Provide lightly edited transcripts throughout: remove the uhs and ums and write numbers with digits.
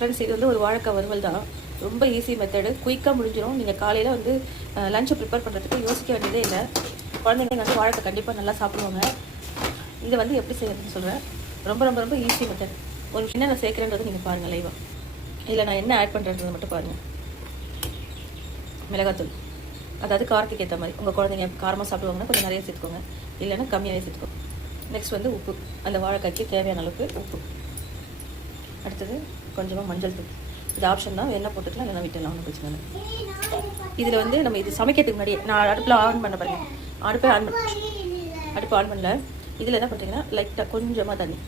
Friends, இது வந்து ஒரு வாழைக்காய் வறுவல் தான். ரொம்ப ஈஸி மெத்தடு, குயிக்காக முடிஞ்சிடும். நீங்கள் காலையில் வந்து லஞ்சை ப்ரிப்பேர் பண்ணுறதுக்கு யோசிக்க வேண்டியதே இல்லை. குழந்தைங்க வந்து வாழைக்காய் கண்டிப்பாக நல்லா சாப்பிடுவாங்க. இதை வந்து எப்படி செய்யறதுன்னு சொல்கிறேன். ரொம்ப ரொம்ப ரொம்ப ஈஸி மெத்தட். ஒரு விஷயம் நான் சேர்க்குறேன்றது நீங்கள் பாருங்கள் லைவாக. இதில் நான் என்ன ஆட் பண்ணுறேன்றதை மட்டும் பாருங்கள். மிளகாத்தூள், அதாவது காரத்துக்கு ஏற்ற மாதிரி. உங்கள் குழந்தைங்க காரமாக சாப்பிடுவாங்கன்னா கொஞ்சம் நிறைய சேர்த்துக்கோங்க, இல்லைன்னா கம்மியாகவே சேர்த்துக்கோங்க. நெக்ஸ்ட் வந்து உப்பு, அந்த வாழைக்காய்க்கு தேவையான அளவுக்கு உப்பு. அடுத்தது கொஞ்சமாக மஞ்சள் தூள். இது ஆப்ஷன் தான், எண்ணெய் போட்டுக்கலாம் இல்லைனா விட்டுலாம், ஒன்றும் பிரச்சனை இல்லை. இதில் வந்து நம்ம இது சமைக்கிறதுக்கு முன்னாடியே நான் அடுப்பில் ஆன் பண்ண பாருங்க. அடுப்பு ஆன் பண்ணல. இதில் என்ன பண்ணுறீங்கன்னா லைட்டாக கொஞ்சமாக தண்ணி,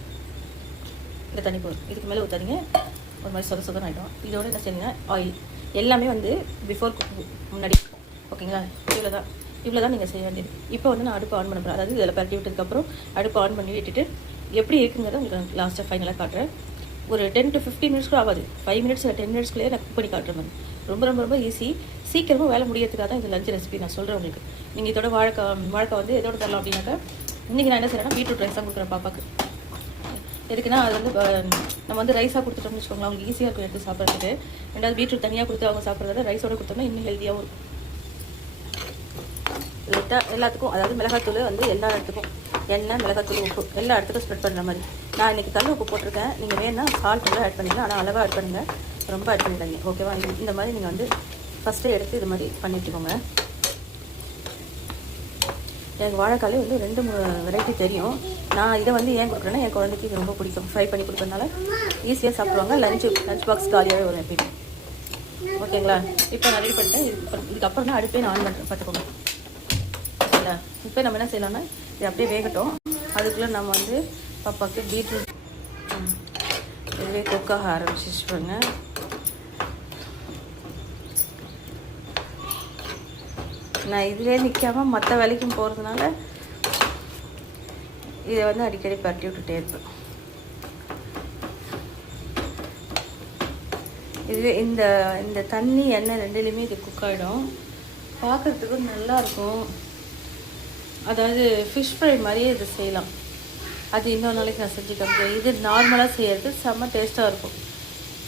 இந்த தண்ணி போதும். இதுக்கு மேலே ஊற்றாதீங்க, ஒரு மாதிரி சொதன்னு ஆகிடும். இதோட என்ன செய்யுங்க, ஆயில். எல்லாமே வந்து பிஃபோர் குக்கிங் முன்னாடி, ஓகேங்களா? இவ்வளோ தான் நீங்கள் செய்ய வேண்டியது. இப்போ வந்து நான் அடுப்பு ஆன் பண்ண போகிறேன். அதாவது இதில் பரட்டி விட்டதுக்கப்புறம் அடுப்பு ஆன் பண்ணி விட்டுட்டு எப்படி இருக்குங்கிறத உங்களுக்கு லாஸ்ட்டாக ஃபைனலாக காட்டுறேன். ஒரு 10 to 15 மினிட்ஸ் கூட ஆகாது. 5 மினிட்ஸ் இல்லை 10 மினிட்ஸ்க்குள்ளேயே நான் குக் பண்ணி காட்டுற மாதிரி. ரொம்ப ரொம்ப ரொம்ப ஈஸி. சீக்கிரமாக வேலை முடியறதுக்காக தான் இந்த லஞ்ச் ரெசிபி நான் சொல்கிறேன் உங்களுக்கு. நீங்கள் இதோட வாழைக்காய் வந்து எதோட தரலாம் அப்படின்னாக்கா, இன்றைக்கி நான் என்ன செய்கிறேன்னா பீட்ரூட் ரைஸ் தான் கொடுக்குறேன் பாப்பாக்கு. எதுக்குன்னா அது வந்து நம்ம வந்து ரைஸாக கொடுத்துட்டோம்னு வச்சுக்கோங்களேன், அவங்களுக்கு ஈஸியாக இருக்கும் எடுத்து சாப்பிட்றதுக்கு. ரெண்டாவது பீட்ரூட் தனியாக கொடுத்து அவங்க சாப்பிட்றத ரைஸோட கொடுத்தோம்னா இன்னும் ஹெல்த்தியாகவும் இருக்கும். லைட்டாக எல்லாத்துக்கும், அதாவது மிளகாத்தூள் வந்து எல்லா இடத்துக்கும், எண்ணெய், மிளகாத்தூள், உப்பு எல்லா இடத்துக்கும் ஸ்ப்ரெட் பண்ணுற மாதிரி. நான் இன்றைக்கி கல் உப்பு போட்டிருக்கேன். நீங்கள் வேணால் சால்ட் எல்லாம் ஆட் பண்ணிக்கலாம், ஆனால் அளவாக ஆட் பண்ணுங்கள், ரொம்ப ஆட் பண்ணிடுங்க, ஓகேவா? இந்த மாதிரி நீங்கள் வந்து ஃபஸ்ட்டே எடுத்து இது மாதிரி பண்ணிட்டுக்கோங்க. எனக்கு வாழைக்காலே வந்து 2-3 வெரைட்டி தெரியும். நான் இதை வந்து ஏன் கொடுக்குறேன்னா, என் குழந்தைக்கு இது ரொம்ப பிடிக்கும். ஃப்ரை பண்ணி கொடுக்கறதுனால ஈஸியாக சாப்பிடுவாங்க. லஞ்ச் பாக்ஸ் காலியாகவே வரும் எப்படின்னு, ஓகேங்களா? இப்போ நான் ரெடி பண்ணிட்டேன். இதுக்கப்புறம் தான் அடுப்பே நான் ஆன் பண்ணுறேன், பார்த்துக்கோங்க. ஓகேங்களா? இப்போ நம்ம என்ன செய்யலாம்னா, இது அப்படியே வேகட்டும். அதுக்குள்ளே நம்ம வந்து பாப்பாவுக்கு பீட்ரூட் இதுவே குக்காக ஆரம்பிச்சிச்சுப்பாங்க. நான் இதிலே நிற்காமல் மற்ற வேலைக்கும் போகிறதுனால இதை வந்து அடிக்கடி பரட்டி விட்டுட்டே இருப்பேன். இதுவே இந்த தண்ணி எண்ணெய் ரெண்டுலேயுமே இது குக் ஆகிடும். பார்க்குறதுக்கும் நல்லாயிருக்கும். அதாவது ஃபிஷ் ஃப்ரை மாதிரியே இது செய்யலாம். அது இன்னொரு நாளைக்கு நான் செஞ்சு காமிக்கிறேன். இது நார்மலாக செய்கிறது செம்ம டேஸ்ட்டாக இருக்கும்.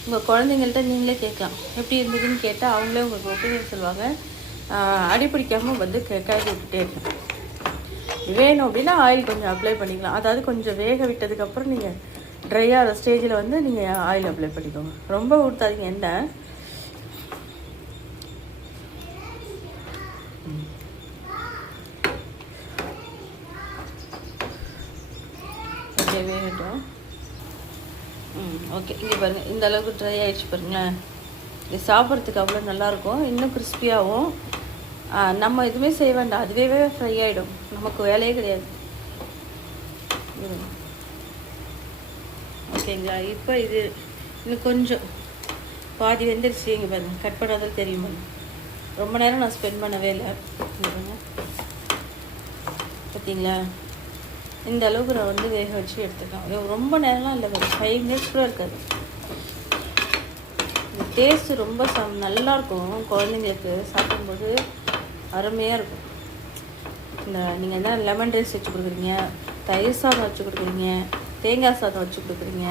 உங்கள் குழந்தைங்கள்ட்ட நீங்களே கேட்கலாம், எப்படி இருந்ததுன்னு கேட்டால் அவங்களே உங்களுக்கு ஒப்பீனியன் சொல்லுவாங்க. அடிப்பிடிக்காமல் வந்து காய்ச்சி விட்டுட்டே இருக்கேன். வேணும் அப்படின்னா ஆயில் கொஞ்சம் அப்ளை பண்ணிக்கலாம். அதாவது கொஞ்சம் வேக விட்டதுக்கப்புறம் நீங்கள் ட்ரையாக ஸ்டேஜில் வந்து நீங்கள் ஆயில் அப்ளை பண்ணிக்கோங்க. ரொம்ப ஊற்றாதீங்க எண்ணெய். வேகட்டும். ஓகே, இங்கே பாருங்கள், இந்த அளவுக்கு ட்ரை ஆகிடுச்சு பாருங்களேன். இது சாப்பிட்றதுக்கு அவ்வளோ நல்லாயிருக்கும், இன்னும் கிறிஸ்பியாகவும். நம்ம எதுவுமே செய்ய வேண்டாம், அதுவே ஃப்ரை ஆகிடும், நமக்கு வேலையே கிடையாது. ஓகேங்களா? இப்போ இது இன்னும் கொஞ்சம் பாதி வெந்துருச்சு. இங்கே பாருங்கள், கட் பண்ணாதான் தெரியும். ரொம்ப நேரம் நான் ஸ்பெண்ட் பண்ணவே இல்லை. பார்த்தீங்களா? இந்த அளவுக்கு நான் வந்து வேக வச்சு எடுத்துக்கலாம். ரொம்ப நேரம்லாம் இல்லை, ஒரு 5 மினிட்ஸ் கூட இருக்காது. இந்த டேஸ்ட்டு ரொம்ப நல்லாயிருக்கும். குழந்தைங்களுக்கு சாப்பிடும்போது அருமையாக இருக்கும். இந்த நீங்கள் என்ன லெமன் ரைஸ் வச்சு கொடுக்குறீங்க, தயிர் சாதம் வச்சு கொடுக்குறீங்க, தேங்காய் சாதம் வச்சு கொடுக்குறீங்க,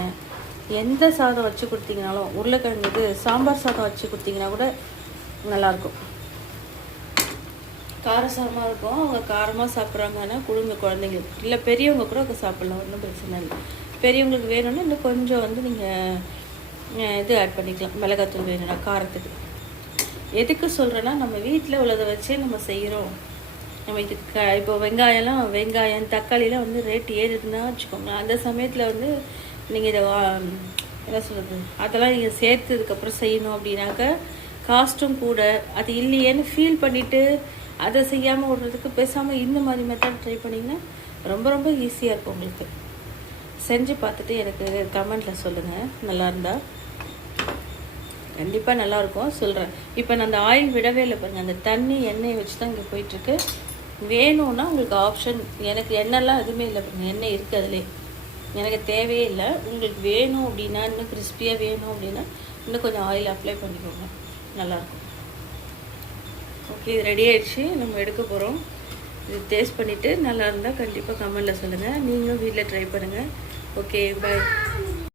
எந்த சாதம் வச்சு கொடுத்தீங்கனாலும், உருளைக்கிழங்கு சாம்பார் சாதம் வச்சு கொடுத்தீங்கன்னா கூட நல்லாயிருக்கும். காரசாரமாக இருக்கும். அவங்க காரமாக சாப்பிட்றாங்கன்னா கொடுங்க குழந்தைங்களுக்கு. இல்லை பெரியவங்க கூட சாப்பிட்லாம், ஒன்றும் பிரச்சனை இல்லை. பெரியவங்களுக்கு வேணும்னா இன்னும் கொஞ்சம் வந்து நீங்கள் இது ஆட் பண்ணிக்கலாம், மிளகாத்தூள் வேணும்னா காரத்துக்கு. எதுக்கு சொல்கிறேன்னா, நம்ம வீட்டில் உள்ளதை வச்சே நம்ம செய்கிறோம். நம்ம இதுக்கு இப்போ வெங்காயம் தக்காளிலாம் வந்து ரேட் ஏறுதுன்னா வச்சுக்கோங்க. அந்த சமயத்தில் வந்து நீங்கள் இதை என்ன சொல்கிறது, அதெல்லாம் நீங்கள் சேர்த்ததுக்கப்புறம் செய்யணும் அப்படின்னாக்கா காஸ்ட்டும் கூட. அது இல்லையேன்னு ஃபீல் பண்ணிவிட்டு அதை செய்யாமல் விடுறதுக்கு பேசாமல் இந்த மாதிரி மெத்தட் ட்ரை பண்ணிங்கன்னா ரொம்ப ரொம்ப ஈஸியாக இருக்கும். உங்களுக்கு செஞ்சு பார்த்துட்டு எனக்கு கமெண்ட்டில் சொல்லுங்கள். நல்லா இருந்தால் கண்டிப்பாக நல்லாயிருக்கும் சொல்கிறேன். இப்போ நான் அந்த ஆயில் விடவே இல்லை பாருங்கள், அந்த தண்ணி எண்ணெயை வச்சு தான் இங்கே போயிட்டுருக்கு. வேணும்னா உங்களுக்கு ஆப்ஷன், எனக்கு எண்ணெய்லாம் எதுவுமே இல்லை பாருங்கள், எண்ணெய் இருக்குது அதிலே, எனக்கு தேவையே இல்லை. உங்களுக்கு வேணும் அப்படின்னா, இன்னும் கிறிஸ்பியாக வேணும் அப்படின்னா இன்னும் கொஞ்சம் ஆயில் அப்ளை பண்ணிக்கோங்க, நல்லாயிருக்கும். ஓகே, இது ரெடி ஆகிடுச்சு. நம்ம எடுக்க போகிறோம். இது டேஸ்ட் பண்ணிவிட்டு நல்லா இருந்தால் கண்டிப்பாக கமெண்டில் சொல்லுங்கள். நீங்களும் வீட்டில் ட்ரை பண்ணுங்கள். ஓகே, பாய்.